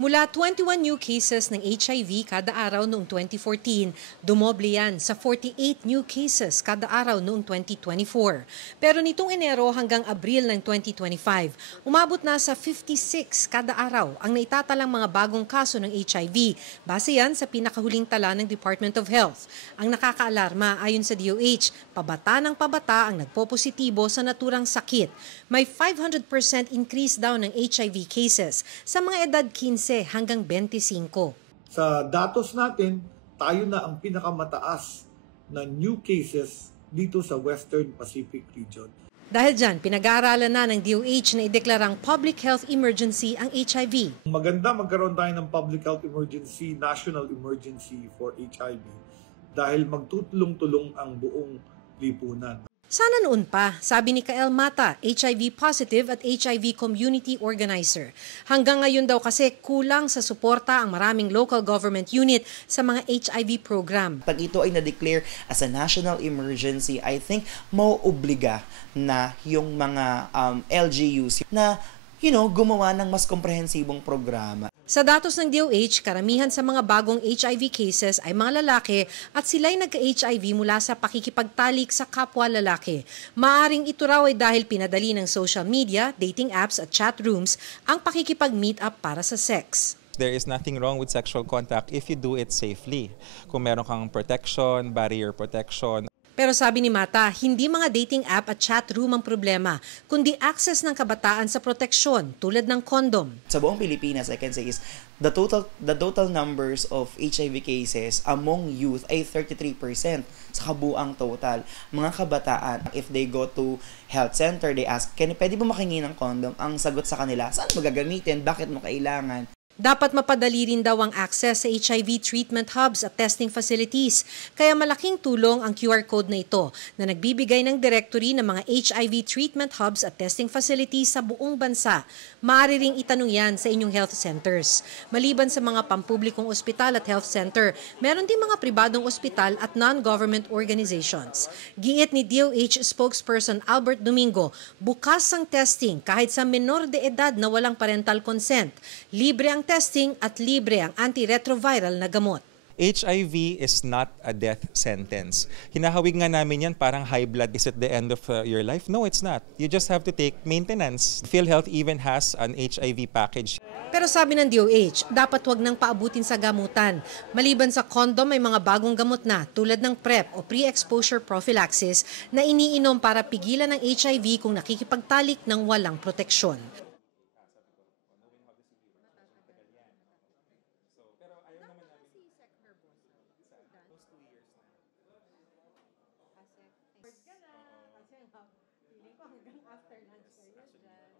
Mula 21 new cases ng HIV kada araw noong 2014, dumoble yan sa 48 new cases kada araw noong 2024. Pero nitong Enero hanggang Abril ng 2025, umabot na sa 56 kada araw ang naitatalang mga bagong kaso ng HIV. Base yan sa pinakahuling tala ng Department of Health. Ang nakakaalarma ayon sa DOH, pabata ng pabata ang nagpopositibo sa naturang sakit. May 500% increase daw ng HIV cases sa mga edad 15 hanggang 25. Sa datos natin, tayo na ang pinakamataas na new cases dito sa Western Pacific region. Dahil dyan, pinag-aaralan na ng DOH na ideklarang public health emergency ang HIV. Maganda magkaroon tayo ng public health emergency, national emergency for HIV dahil magtutulong-tulong ang buong lipunan. Sana noon pa, sabi ni Kael Mata, HIV positive at HIV community organizer. Hanggang ngayon daw kasi kulang sa suporta ang maraming local government unit sa mga HIV program. Pag ito ay na-declare as a national emergency, I think mauobliga na yung mga LGUs na gumawa ng mas komprehensibong programa. Sa datos ng DOH, karamihan sa mga bagong HIV cases ay mga lalaki at sila'y nagka-HIV mula sa pakikipagtalik sa kapwa lalaki. Maaring ito raw ay dahil pinadali ng social media, dating apps at chat rooms ang pakikipag-meet up para sa sex. There is nothing wrong with sexual contact if you do it safely. Kung meron kang protection, barrier protection. Pero sabi ni Mata, hindi mga dating app at chat room ang problema, kundi access ng kabataan sa proteksyon tulad ng condom. Sa buong Pilipinas, I can say is the total numbers of HIV cases among youth ay 33% sa kabuang total. Mga kabataan, if they go to health center, they ask, pwede ba makingi ng condom? Ang sagot sa kanila, saan mo gagamitin? Bakit mo kailangan? Dapat mapadali rin daw ang access sa HIV treatment hubs at testing facilities. Kaya malaking tulong ang QR code na ito na nagbibigay ng directory ng mga HIV treatment hubs at testing facilities sa buong bansa. Maaari ring itanong yan sa inyong health centers. Maliban sa mga pampublikong ospital at health center, meron din mga pribadong ospital at non-government organizations. Giit ni DOH spokesperson Albert Domingo, bukas ang testing kahit sa menor de edad na walang parental consent. Libre ang testing at libre ang antiretroviral na gamot. HIV is not a death sentence. Hinahawig nga namin yan parang high blood is at the end of your life. No, it's not. You just have to take maintenance. PhilHealth even has an HIV package. Pero sabi ng DOH, dapat wag nang paabutin sa gamutan. Maliban sa condom, may mga bagong gamot na tulad ng PrEP o pre-exposure prophylaxis na iniinom para pigilan ng HIV kung nakikipagtalik ng walang proteksyon. Feeling ko hanggang after lunch kayo dyan.